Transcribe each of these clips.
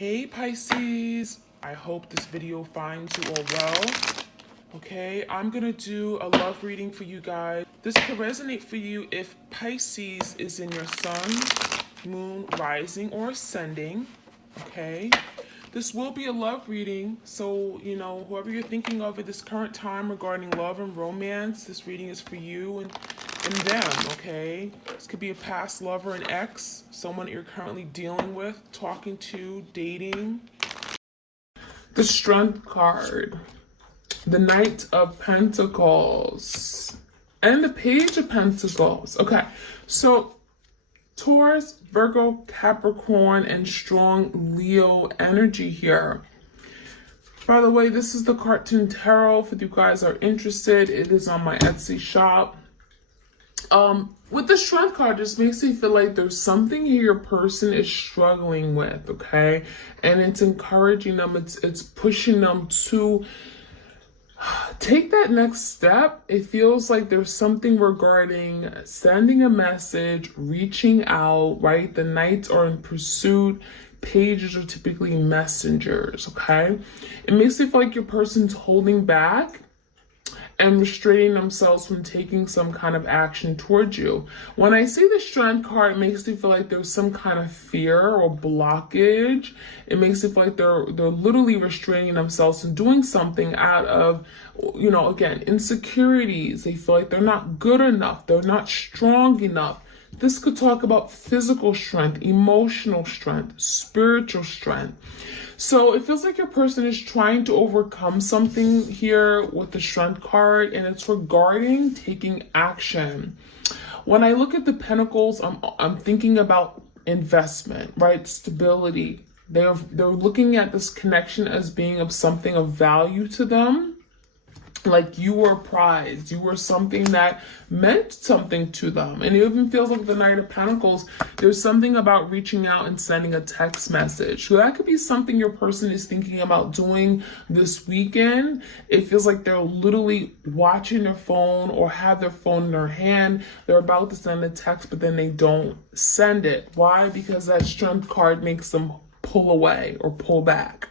Hey Pisces, I hope this video finds you all well. Okay, I'm gonna do a love reading for you guys. This could resonate for you if Pisces is in your sun, moon, rising, or ascending. Okay, this will be a love reading, so whoever you're thinking of at this current time regarding love and romance, this reading is for you and them. Okay, this could be a past lover, an ex, someone you're currently dealing with, talking to, dating. The Strength card, the Knight of Pentacles, and the Page of Pentacles. Okay, so Taurus, Virgo, Capricorn, and strong Leo energy here. By the way, this is the Cartoon Tarot. If you guys are interested, it is on my Etsy shop. With the Strength card, just makes me feel like there's something here your person is struggling with, okay? And it's encouraging them, it's pushing them to take that next step. It feels like there's something regarding sending a message, reaching out, right? The Knights are in pursuit. Pages are typically messengers, okay? It makes me feel like your person's holding back and restraining themselves from taking some kind of action towards you. When I see the Strength card, it makes me feel like there's some kind of fear or blockage. It makes me feel like they're literally restraining themselves from doing something out of, again, insecurities. They feel like they're not good enough. They're not strong enough. This could talk about physical strength, emotional strength, spiritual strength. So it feels like your person is trying to overcome something here with the Strength card, and it's regarding taking action. When I look at the Pentacles, I'm thinking about investment, right? Stability. They're looking at this connection as being of something of value to them. Like you were prized, you were something that meant something to them. And it even feels like the Knight of Pentacles, there's something about reaching out and sending a text message. So that could be something your person is thinking about doing this weekend. It feels like they're literally watching their phone or have their phone in their hand. They're about to send a text, but then they don't send it. Why? Because that Strength card makes them pull away or pull back.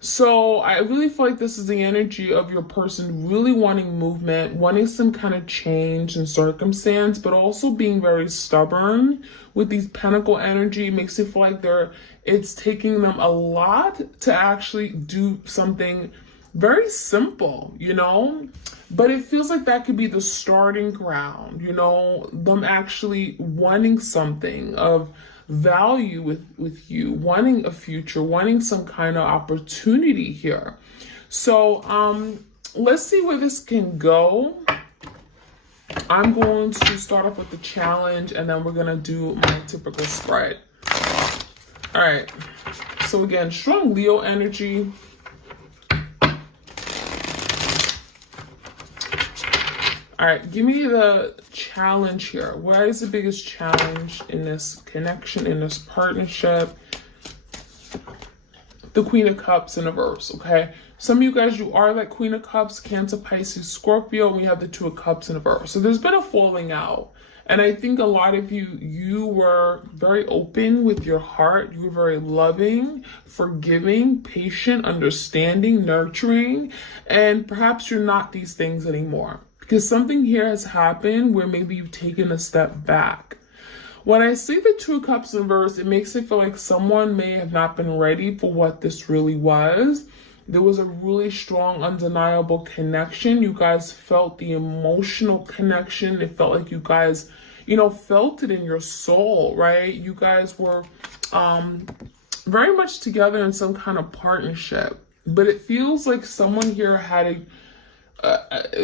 So I really feel like this is the energy of your person really wanting movement, wanting some kind of change in circumstance, but also being very stubborn. With these Pentacle energy, it makes it feel like it's taking them a lot to actually do something very simple, but it feels like that could be the starting ground, them actually wanting something of value with you, wanting a future, wanting some kind of opportunity here. So let's see where this can go. I'm going to start off with the challenge, and then we're going to do my typical spread. All right, so again, strong Leo energy. All right, give me the challenge here. What is the biggest challenge in this connection, in this partnership? The Queen of Cups in reverse, okay? Some of you guys, you are that Queen of Cups, Cancer, Pisces, Scorpio, and we have the Two of Cups in reverse. So there's been a falling out. And I think a lot of you were very open with your heart. You were very loving, forgiving, patient, understanding, nurturing. And perhaps you're not these things anymore. Because something here has happened where maybe you've taken a step back. When I see the Two of Cups in reverse, it makes it feel like someone may have not been ready for what this really was. There was a really strong, undeniable connection. You guys felt the emotional connection. It felt like you guys, felt it in your soul, right? You guys were very much together in some kind of partnership. But it feels like someone here had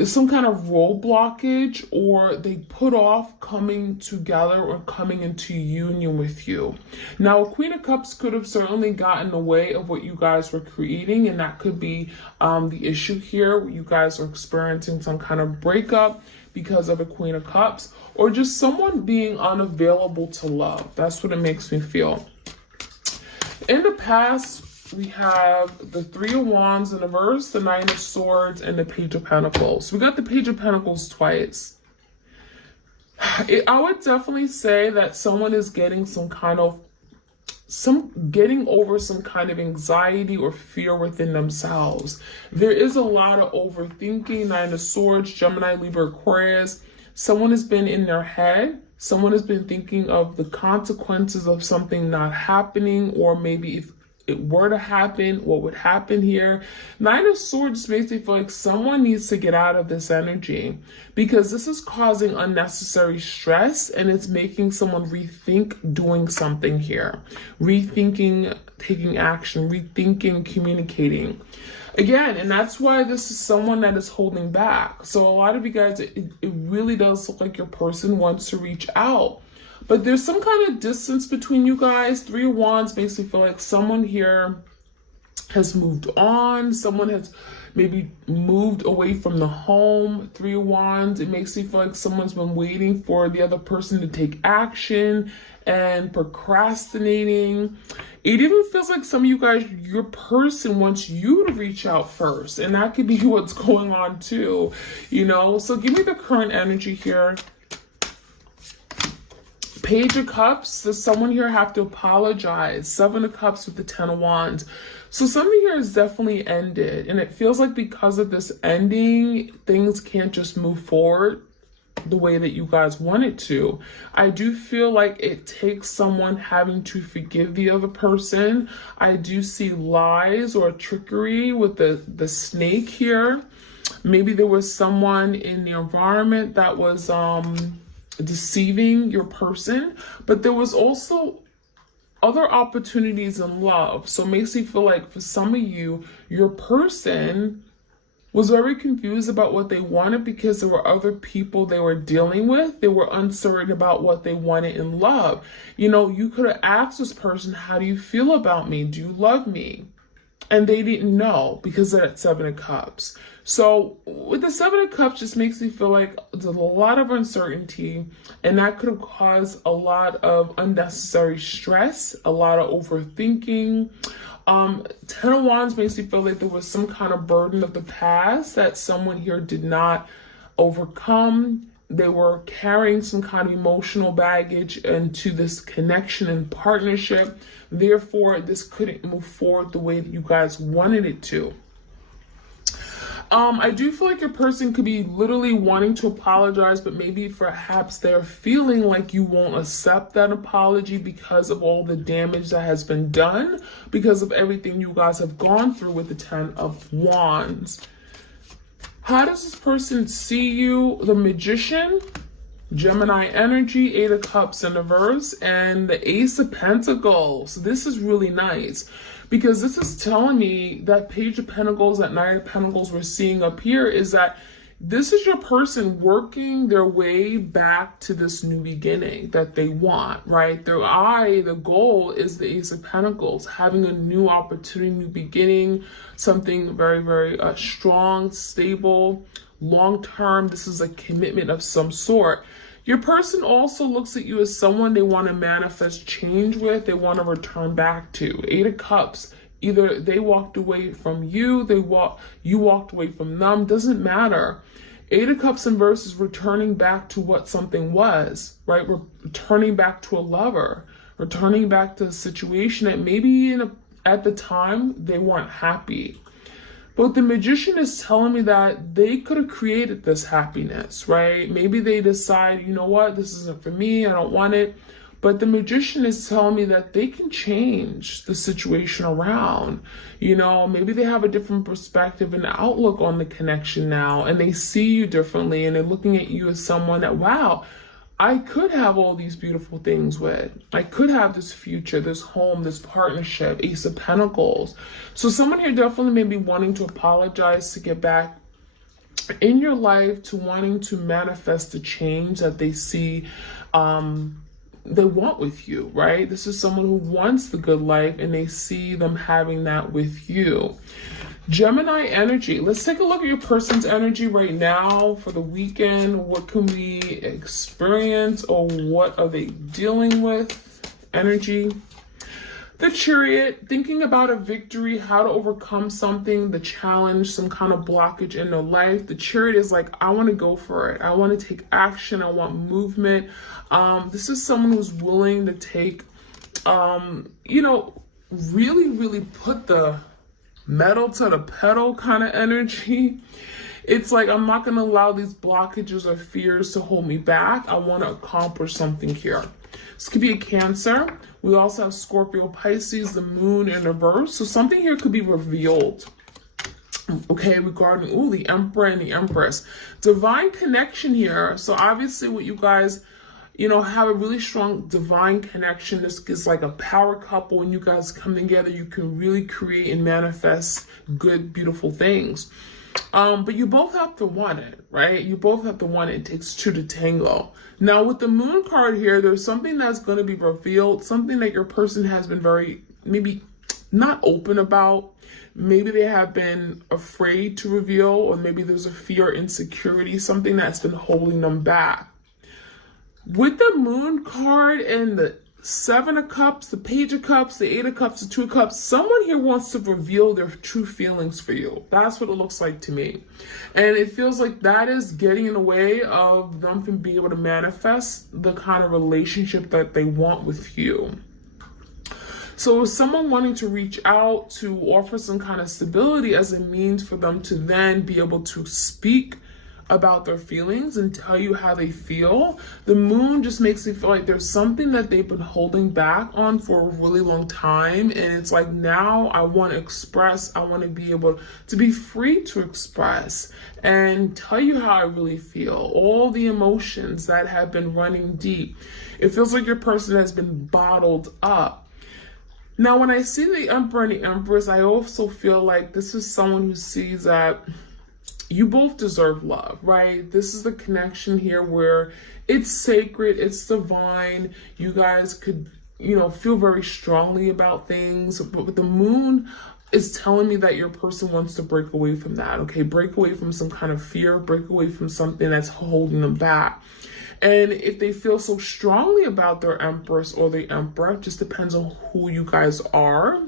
some kind of role blockage, or they put off coming together or coming into union with you. Now, a Queen of Cups could have certainly gotten in the way of what you guys were creating, and that could be the issue here, where you guys are experiencing some kind of breakup because of a Queen of Cups, or just someone being unavailable to love. That's what it makes me feel. In the past, we have the Three of Wands in reverse, the Nine of Swords, and the Page of Pentacles. We got the Page of Pentacles twice. I would definitely say that someone is getting some kind of getting over some kind of anxiety or fear within themselves. There is a lot of overthinking. Nine of Swords, Gemini, Libra, Aquarius. Someone has been in their head. Someone has been thinking of the consequences of something not happening, or maybe if it were to happen, what would happen here. Nine of Swords makes me feel like someone needs to get out of this energy, because this is causing unnecessary stress and it's making someone rethink doing something here, rethinking taking action, rethinking communicating. Again, and that's why this is someone that is holding back. So a lot of you guys, it really does look like your person wants to reach out. But there's some kind of distance between you guys. Three of Wands makes me feel like someone here has moved on. Someone has maybe moved away from the home. Three of Wands, it makes me feel like someone's been waiting for the other person to take action and procrastinating. It even feels like some of you guys, your person wants you to reach out first. And that could be what's going on too, you know? So give me the current energy here. Page of Cups, does someone here have to apologize? Seven of Cups with the Ten of Wands. So something here has definitely ended. And it feels like because of this ending, things can't just move forward the way that you guys want it to. I do feel like it takes someone having to forgive the other person. I do see lies or trickery with the snake here. Maybe there was someone in the environment that was deceiving your person, but there was also other opportunities in love. So it makes me feel like for some of you, your person was very confused about what they wanted because there were other people they were dealing with. They were uncertain about what they wanted in love. You know, you could have asked this person, how do you feel about me? Do you love me? And they didn't know because of that Seven of Cups. So with the Seven of Cups, just makes me feel like there's a lot of uncertainty, and that could have caused a lot of unnecessary stress, a lot of overthinking. Ten of Wands makes me feel like there was some kind of burden of the past that someone here did not overcome. They were carrying some kind of emotional baggage into this connection and partnership. Therefore, this couldn't move forward the way that you guys wanted it to. I do feel like your person could be literally wanting to apologize, but maybe perhaps they're feeling like you won't accept that apology because of all the damage that has been done, because of everything you guys have gone through with the Ten of Wands. How does this person see you? The Magician, Gemini energy, Eight of Cups in reverse, and the Ace of Pentacles. This is really nice because this is telling me that Page of Pentacles, that Knight of Pentacles we're seeing up here is that this is your person working their way back to this new beginning that they want, right? The goal is the Ace of Pentacles, having a new opportunity, new beginning, something very, very strong, stable, long-term. This is a commitment of some sort. Your person also looks at you as someone they want to manifest change with, they want to return back to. Eight of Cups, either they walked away from you, you walked away from them, doesn't matter. Eight of Cups in reverse is returning back to what something was, right? Returning back to a lover, returning back to a situation that maybe at the time they weren't happy. But the Magician is telling me that they could have created this happiness, right? Maybe they decide, you know what, this isn't for me, I don't want it. But the Magician is telling me that they can change the situation around. You know, maybe they have a different perspective and outlook on the connection now, and they see you differently, and they're looking at you as someone that, wow, I could have all these beautiful things with. I could have this future, this home, this partnership, Ace of Pentacles. So someone here definitely may be wanting to apologize, to get back in your life, to wanting to manifest the change that they see they want with you, right? This is someone who wants the good life, and they see them having that with you. Gemini energy. Let's take a look at your person's energy right now for the weekend. What can we experience, or what are they dealing with? Energy. The Chariot, thinking about a victory, how to overcome something, the challenge, some kind of blockage in their life. The Chariot is like, I want to go for it. I want to take action. I want movement. This is someone who's willing to take you know, really put the metal to the pedal kind of energy. It's like, I'm not going to allow these blockages or fears to hold me back. I want to accomplish something here. This could be a Cancer. We also have Scorpio, Pisces, the moon in reverse. So something here could be revealed. Okay, regarding, the Emperor and the Empress. Divine connection here. So obviously what you guys, have a really strong divine connection. This is like a power couple. When you guys come together, you can really create and manifest good, beautiful things. But you both have to want it, right? You both have to want it. It takes two to tango. Now, with the moon card here, there's something that's going to be revealed, something that your person has been very, maybe not open about. Maybe they have been afraid to reveal, or maybe there's a fear, insecurity, something that's been holding them back. With the moon card and the Seven of Cups, the Page of Cups, the Eight of Cups, the Two of Cups, someone here wants to reveal their true feelings for you. That's what it looks like to me. And it feels like that is getting in the way of them from being able to manifest the kind of relationship that they want with you. So someone wanting to reach out to offer some kind of stability as a means for them to then be able to speak about their feelings and tell you how they feel. The moon just makes me feel like there's something that they've been holding back on for a really long time. And it's like, now I want to express, I want to be able to be free to express and tell you how I really feel. All the emotions that have been running deep. It feels like your person has been bottled up. Now, when I see the Emperor and the Empress, I also feel like this is someone who sees that you both deserve love, right? This is the connection here where it's sacred, it's divine. You guys could, feel very strongly about things, but with the moon is telling me that your person wants to break away from that, okay? Break away from some kind of fear, break away from something that's holding them back. And if they feel so strongly about their Empress or the Emperor, just depends on who you guys are,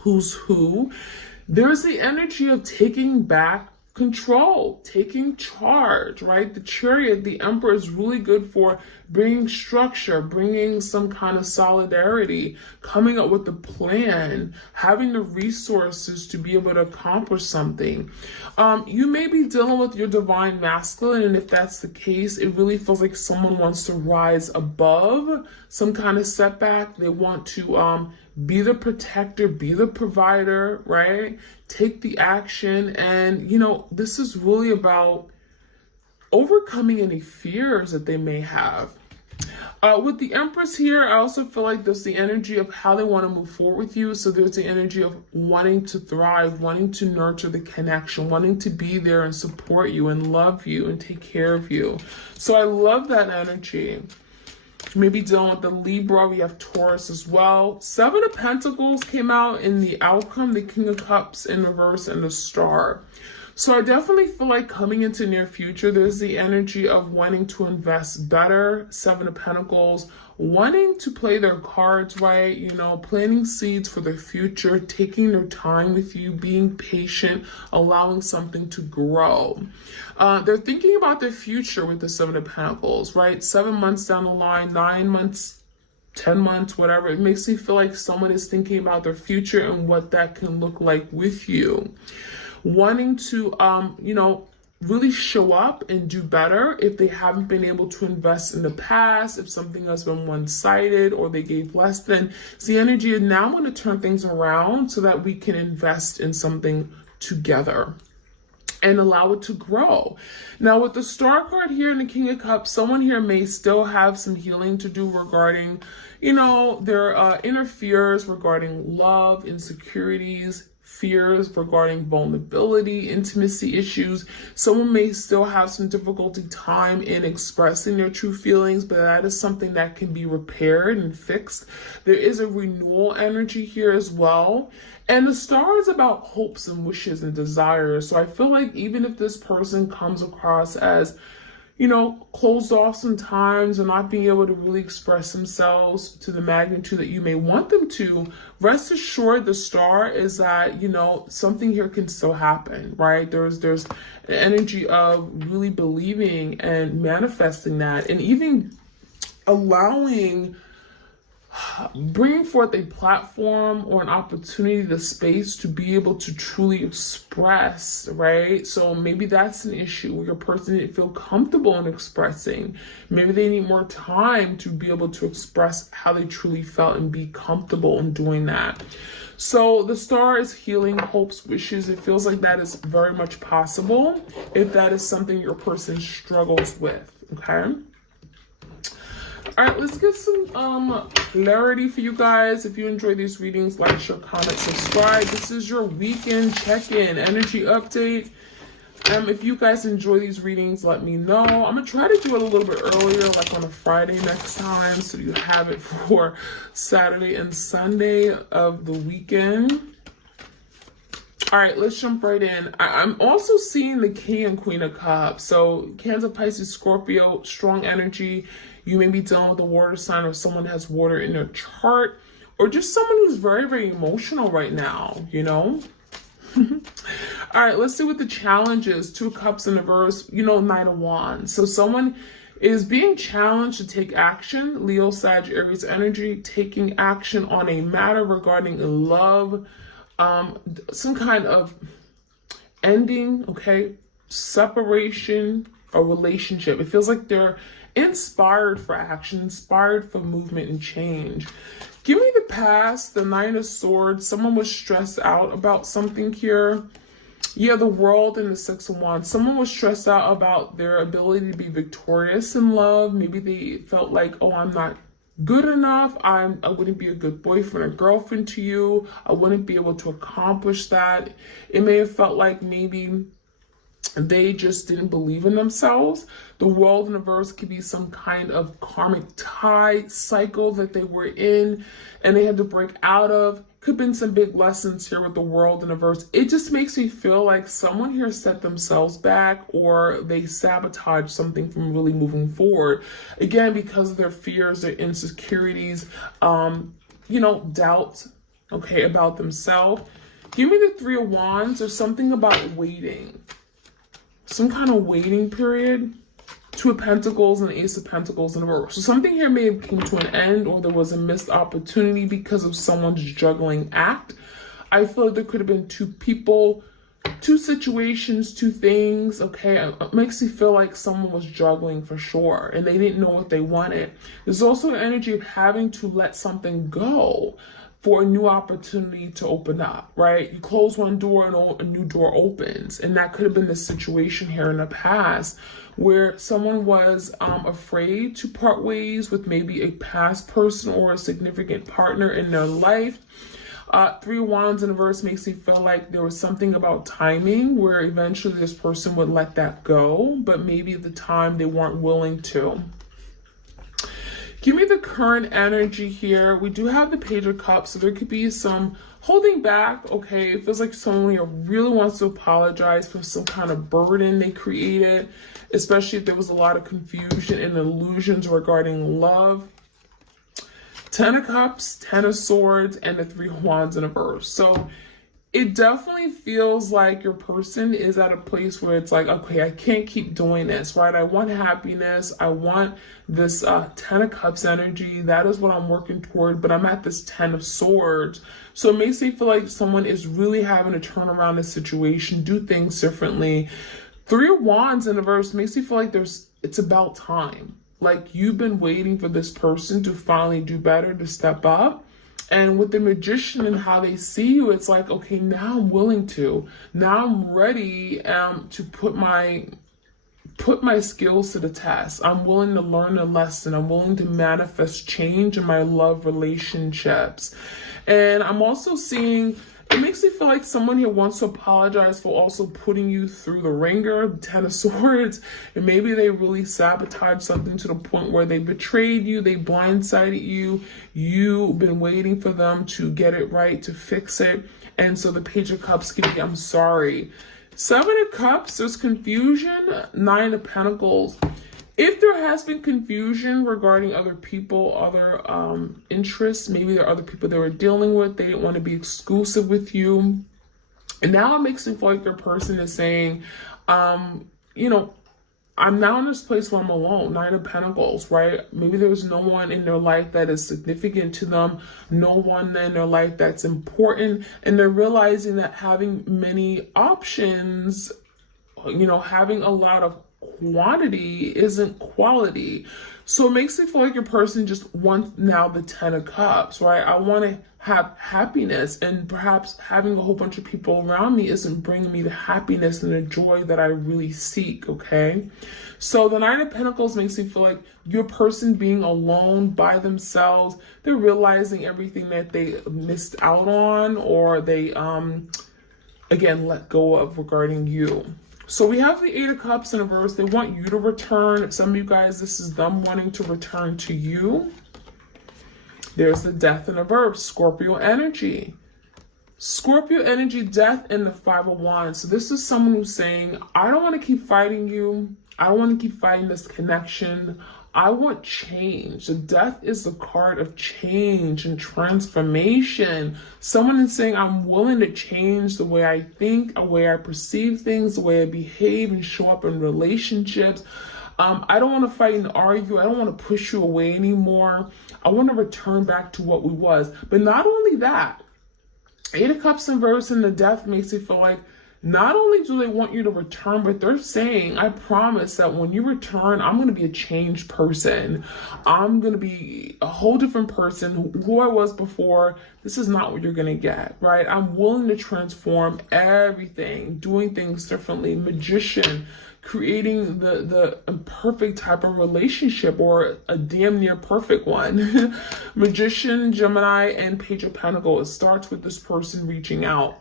who's who. There's the energy of taking back control, taking charge, right? The Chariot, the Emperor, is really good for bringing structure, bringing some kind of solidarity, coming up with a plan, having the resources to be able to accomplish something. You may be dealing with your divine masculine, and if that's the case, it really feels like someone wants to rise above some kind of setback. They want to be the protector, be the provider, right? Take the action. And, this is really about overcoming any fears that they may have. With the Empress here, I also feel like there's the energy of how they want to move forward with you. So there's the energy of wanting to thrive, wanting to nurture the connection, wanting to be there and support you and love you and take care of you. So I love that energy. Maybe dealing with the Libra, we have Taurus as well. Seven of Pentacles came out in the outcome, the King of Cups in reverse, and the Star. So I definitely feel like coming into near future, there's the energy of wanting to invest better. Seven of Pentacles, wanting to play their cards right, planting seeds for their future, taking their time with you, being patient, allowing something to grow. They're thinking about their future with the Seven of Pentacles, right? 7 months down the line, 9 months, 10 months, whatever. It makes me feel like someone is thinking about their future and what that can look like with you. Wanting to, really show up and do better if they haven't been able to invest in the past, if something has been one-sided or they gave less than. It's the energy of now I want to turn things around so that we can invest in something together and allow it to grow. Now, with the Star card here and the King of Cups, someone here may still have some healing to do regarding, their inner fears regarding love, insecurities, fears regarding vulnerability, intimacy issues. Someone may still have some difficulty time in expressing their true feelings, but that is something that can be repaired and fixed. There is a renewal energy here as well. And the Star is about hopes and wishes and desires. So I feel like even if this person comes across as, closed off sometimes and not being able to really express themselves to the magnitude that you may want them to, rest assured the Star is that, something here can still happen, right? There's an energy of really believing and manifesting that, and even allowing bringing forth a platform or an opportunity, the space to be able to truly express, right? So maybe that's an issue where your person didn't feel comfortable in expressing. Maybe they need more time to be able to express how they truly felt and be comfortable in doing that. So the star is healing, hopes, wishes. It feels like that is very much possible if that is something your person struggles with, okay? All right, let's get some clarity for you guys. If you enjoy these readings, like, share, comment, subscribe. This is your weekend check-in, energy update. If you guys enjoy these readings, let me know. I'm going to try to do it a little bit earlier, like on a Friday next time, so you have it for Saturday and Sunday of the weekend. All right, let's jump right in. I'm also seeing the King and Queen of Cups. So Cancer, Pisces, Scorpio, strong energy. You may be dealing with a water sign or someone that has water in their chart, or just someone who's very, very emotional right now, you know? All right, let's see what the challenge is. Two of Cups in reverse, you know, Knight of Wands. So someone is being challenged to take action. Leo, Sag, Aries energy, taking action on a matter regarding love, some kind of ending, okay, separation, a relationship. It feels like they're inspired for action, inspired for movement and change. Give me the past, the Nine of Swords. Someone was stressed out about something here. Yeah, the World and the Six of Wands. Someone was stressed out about their ability to be victorious in love. Maybe they felt like, oh, I'm not good enough. I wouldn't be a good boyfriend or girlfriend to you. I wouldn't be able to accomplish that. It may have felt like maybe they just didn't believe in themselves. The World in reverse could be some kind of karmic tie cycle that they were in and they had to break out of. Could have been some big lessons here with the World in reverse. It just makes me feel like someone here set themselves back or they sabotage something from really moving forward. Again, because of their fears, their insecurities, you know, doubts, okay, about themselves. Give me the Three of Wands. There's something about waiting. Some kind of waiting period. Two of Pentacles and Ace of Pentacles in reverse. So something here may have come to an end or there was a missed opportunity because of someone's juggling act. I feel like there could have been two people, two situations, two things, okay? It makes me feel like someone was juggling for sure and they didn't know what they wanted. There's also the energy of having to let something go for a new opportunity to open up, right? You close one door and a new door opens. And that could have been the situation here in the past where someone was afraid to part ways with maybe a past person or a significant partner in their life. Three of Wands in reverse makes me feel like there was something about timing where eventually this person would let that go, but maybe at the time they weren't willing to. Give me the current energy here. We do have the Page of Cups, so there could be some holding back, okay? It feels like someone here really wants to apologize for some kind of burden they created, especially if there was a lot of confusion and illusions regarding love. Ten of Cups, Ten of Swords, and the Three of Wands in reverse. So it definitely feels like your person is at a place where it's like, okay, I can't keep doing this, right? I want happiness. I want this Ten of Cups energy. That is what I'm working toward, but I'm at this Ten of Swords. So it makes me feel like someone is really having to turn around the situation, do things differently. Three of Wands in reverse makes me feel like it's about time. Like you've been waiting for this person to finally do better, to step up. And with the Magician and how they see you, it's like, okay, now I'm willing to. Now I'm ready to put my skills to the test. I'm willing to learn a lesson. I'm willing to manifest change in my love relationships. And I'm also seeing, it makes me feel like someone here wants to apologize for also putting you through the ringer, the Ten of Swords, and maybe they really sabotaged something to the point where they betrayed you, they blindsided you, you've been waiting for them to get it right, to fix it, and so the Page of Cups can be, I'm sorry. Seven of Cups, there's confusion. Nine of Pentacles. If there has been confusion regarding other people, other interests, maybe there are other people they were dealing with, they didn't want to be exclusive with you. And now it makes me feel like your person is saying, you know, I'm now in this place where I'm alone. Nine of Pentacles, right? Maybe there's no one in their life that is significant to them, no one in their life that's important, and they're realizing that having many options, having a lot of quantity isn't quality. So it makes it feel like your person just wants now the 10 of Cups, right? I want to have happiness, and perhaps having a whole bunch of people around me isn't bringing me the happiness and the joy that I really seek, okay? So the Nine of Pentacles makes me feel like your person being alone by themselves, they're realizing everything that they missed out on, or they, again, let go of regarding you. So we have the Eight of Cups in reverse. They want you to return. Some of you guys, this is them wanting to return to you. There's the Death in reverse, Scorpio energy. Scorpio energy, Death, and the Five of Wands. So this is someone who's saying, I don't want to keep fighting you. I don't want to keep fighting this connection. I want change. The Death is the card of change and transformation. Someone is saying, I'm willing to change the way I think, the way I perceive things, the way I behave and show up in relationships. I don't want to fight and argue. I don't want to push you away anymore. I want to return back to what we was. But not only that, Eight of Cups in reverse and the Death makes it feel like not only do they want you to return, but they're saying, I promise that when you return, I'm going to be a changed person. I'm going to be a whole different person. Who I was before, this is not what you're going to get, right? I'm willing to transform everything, doing things differently. Magician, creating the perfect type of relationship, or a damn near perfect one. Magician, Gemini, and Page of Pentacles. It starts with this person reaching out.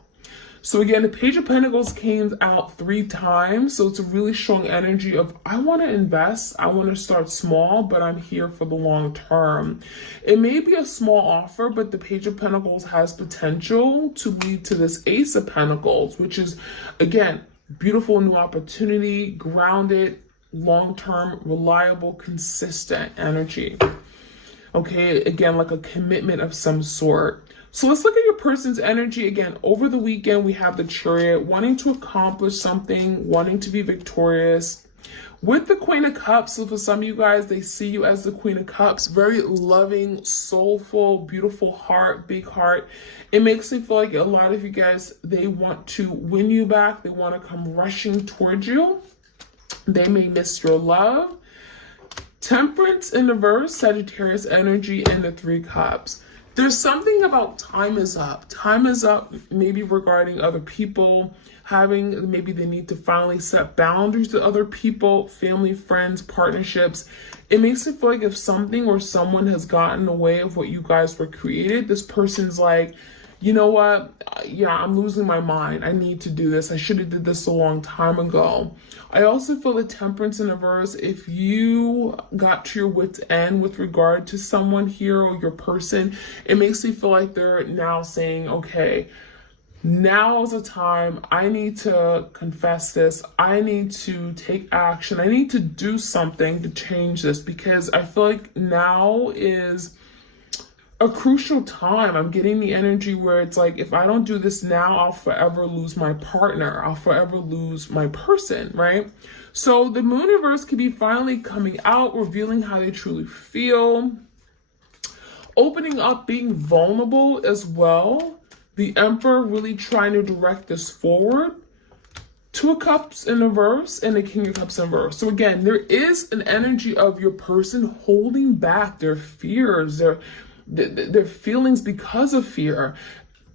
So again, the Page of Pentacles came out 3 times. So it's a really strong energy of, I want to invest. I want to start small, but I'm here for the long term. It may be a small offer, but the Page of Pentacles has potential to lead to this Ace of Pentacles, which is, again, beautiful new opportunity, grounded, long-term, reliable, consistent energy. Okay, again, like a commitment of some sort. So let's look at your person's energy. Again, over the weekend, we have the Chariot, wanting to accomplish something, wanting to be victorious. With the Queen of Cups, so for some of you guys, they see you as the Queen of Cups, very loving, soulful, beautiful heart, big heart. It makes me feel like a lot of you guys, they want to win you back. They want to come rushing towards you. They may miss your love. Temperance in reverse, Sagittarius energy, and the Three Cups. There's something about time is up. Time is up, maybe regarding other people, maybe they need to finally set boundaries to other people, family, friends, partnerships. It makes it feel like if something or someone has gotten in the way of what you guys were created, this person's like, you know what? Yeah, I'm losing my mind. I need to do this. I should have did this a long time ago. I also feel the Temperance in reverse. If you got to your wit's end with regard to someone here or your person, it makes me feel like they're now saying, okay, now is the time. I need to confess this. I need to take action. I need to do something to change this, because I feel like now is a crucial time. I'm getting the energy where it's like, if I don't do this now, I'll forever lose my partner. I'll forever lose my person, right? So the Moon reverse could be finally coming out, revealing how they truly feel, opening up, being vulnerable as well. The Emperor really trying to direct this forward. Two of Cups in reverse and the King of Cups in reverse. So again, there is an energy of your person holding back their fears, their feelings because of fear.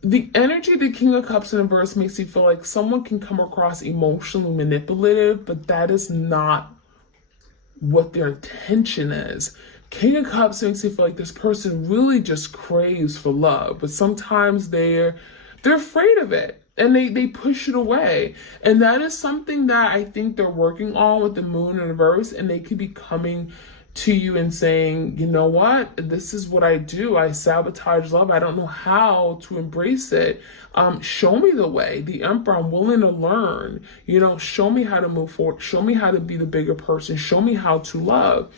The energy of the King of Cups in reverse makes you feel like someone can come across emotionally manipulative, but that is not what their intention is. King of Cups makes you feel like this person really just craves for love, but sometimes they're afraid of it and they push it away. And that is something that I think they're working on with the Moon in reverse, and they could be coming to you and saying, you know what, this is what I do. I sabotage love. I don't know how to embrace it. Show me the way. The Emperor, I'm willing to learn. Show me how to move forward. Show me how to be the bigger person. Show me how to love.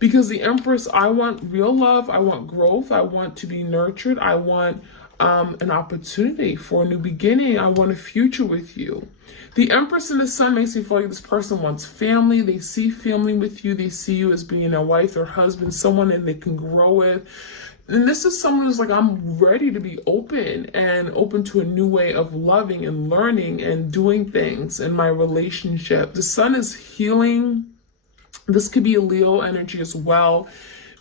Because the Empress, I want real love. I want growth. I want to be nurtured. I want an opportunity for a new beginning. I want a future with you. The Empress and the Sun makes me feel like this person wants family. They see family with you. They see you as being a wife or husband, someone that they can grow with. And this is someone who's like, I'm ready to be open and open to a new way of loving and learning and doing things in my relationship. The Sun is healing. This could be a Leo energy as well.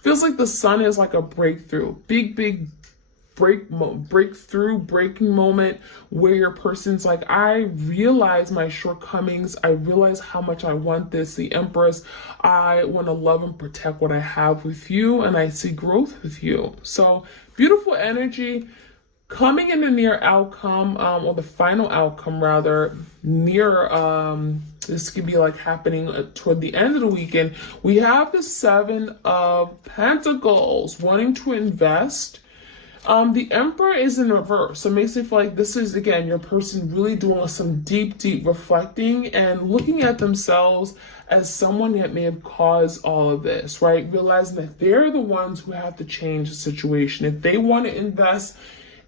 Feels like the Sun is like a breakthrough, big breaking moment where your person's like, I realize my shortcomings. I realize how much I want this. The Empress, I want to love and protect what I have with you, and I see growth with you. So beautiful energy coming in the near outcome, or the final outcome rather, near, this could be like happening toward the end of the weekend. We have the Seven of Pentacles, wanting to invest. The Emperor is in reverse, so it makes me feel like this is, again, your person really doing some deep reflecting and looking at themselves as someone that may have caused all of this, right? Realizing that they're the ones who have to change the situation. If they want to invest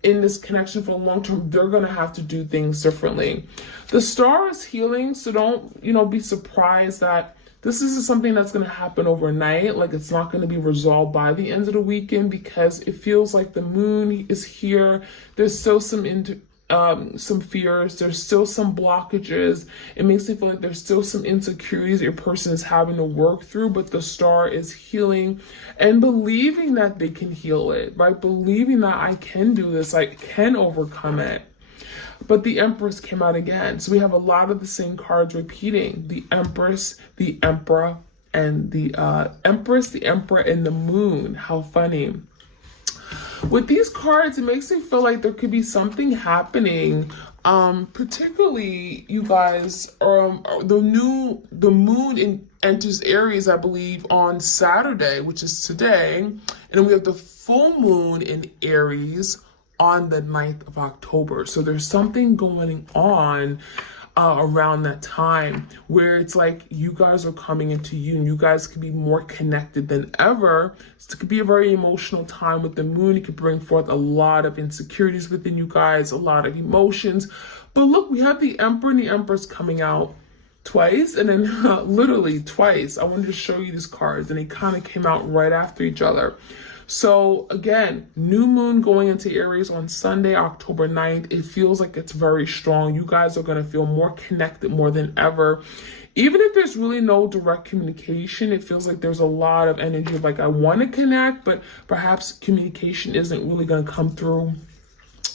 in this connection for long term, they're going to have to do things differently. The Star is healing, so don't, be surprised that this is something that's going to happen overnight. Like, it's not going to be resolved by the end of the weekend, because it feels like the moon is here. There's still some fears. There's still some blockages. It makes me feel like there's still some insecurities your person is having to work through, but the Star is healing and believing that they can heal it, right? Believing that I can do this, I can overcome it. But the Empress came out again. So we have a lot of the same cards repeating. The Empress, the Emperor, and the Empress, the Emperor, and the Moon. How funny. With these cards, it makes me feel like there could be something happening. Particularly, you guys, the moon enters Aries, I believe, on Saturday, which is today. And then we have the full moon in Aries on the 9th of October. So there's something going on around that time where it's like you guys are coming into you, and you guys could be more connected than ever. So it could be a very emotional time with the moon. It could bring forth a lot of insecurities within you guys, a lot of emotions. But look, we have the Emperor and the Empress coming out twice, and then literally twice. I wanted to show you these cards, and they kind of came out right after each other. So again, new moon going into Aries on Sunday, October 9th. It feels like it's very strong. You guys are going to feel more connected more than ever. Even if there's really no direct communication, it feels like there's a lot of energy of like, I want to connect, but perhaps communication isn't really going to come through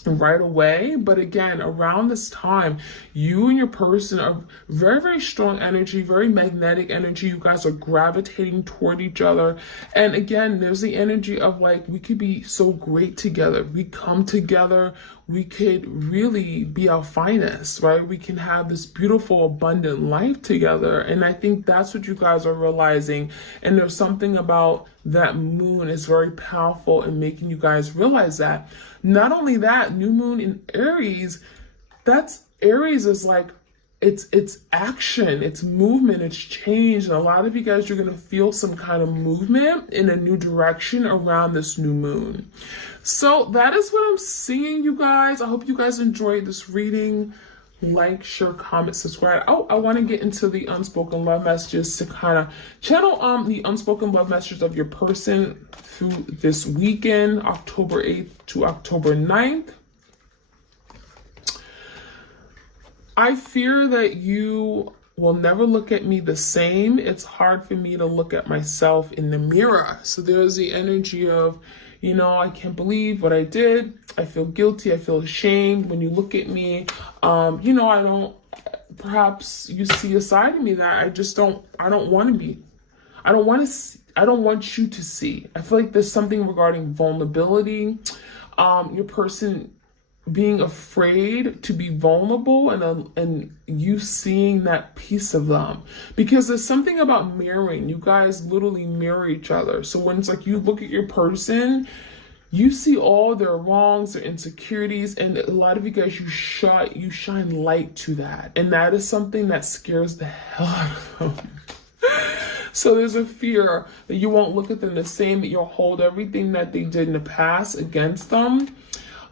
right away. But again, around this time, you and your person are very strong energy, very magnetic energy. You guys are gravitating toward each other. And again, there's the energy of like, we could be so great together. We come together, we could really be our finest, right? We can have this beautiful, abundant life together. And I think that's what you guys are realizing. And there's something about that moon is very powerful in making you guys realize that. Not only that, new moon in Aries, Aries is like, it's action, it's movement, it's change. And a lot of you guys, you're going to feel some kind of movement in a new direction around this new moon. So that is what I'm seeing, you guys. I hope you guys enjoyed this reading. Like, share, comment, subscribe. Oh, I want to get into the unspoken love messages to kind of channel the unspoken love messages of your person through this weekend, October 8th to October 9th. I fear that you will never look at me the same. It's hard for me to look at myself in the mirror. So there's the energy of, I can't believe what I did. I feel guilty. I feel ashamed. When you look at me, I don't, perhaps you see a side of me that I don't want to be. I don't want you to see. I feel like there's something regarding vulnerability. Your person being afraid to be vulnerable, and you seeing that piece of them, because there's something about mirroring. You guys literally mirror each other. So when it's like you look at your person, you see all their wrongs, their insecurities, and a lot of you guys, you shine light to that, and that is something that scares the hell out of them. So there's a fear that you won't look at them the same, that you'll hold everything that they did in the past against them.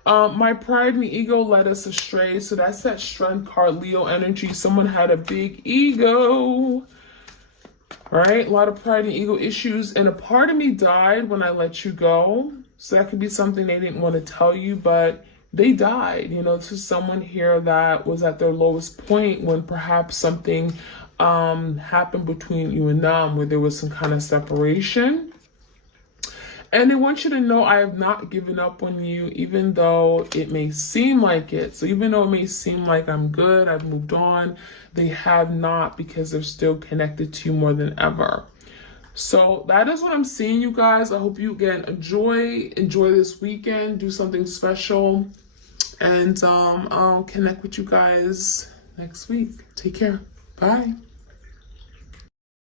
My pride and ego led us astray. So that's that strength card, Leo energy. Someone had a big ego. All right, a lot of pride and ego issues. And a part of me died when I let you go. So that could be something they didn't want to tell you, but they died. You know, this is someone here that was at their lowest point when perhaps something happened between you and them, where there was some kind of separation. And they want you to know I have not given up on you, even though it may seem like it. So even though it may seem like I'm good, I've moved on, they have not, because they're still connected to you more than ever. So that is what I'm seeing, you guys. I hope you again enjoy this weekend, do something special, and I'll connect with you guys next week. Take care. Bye.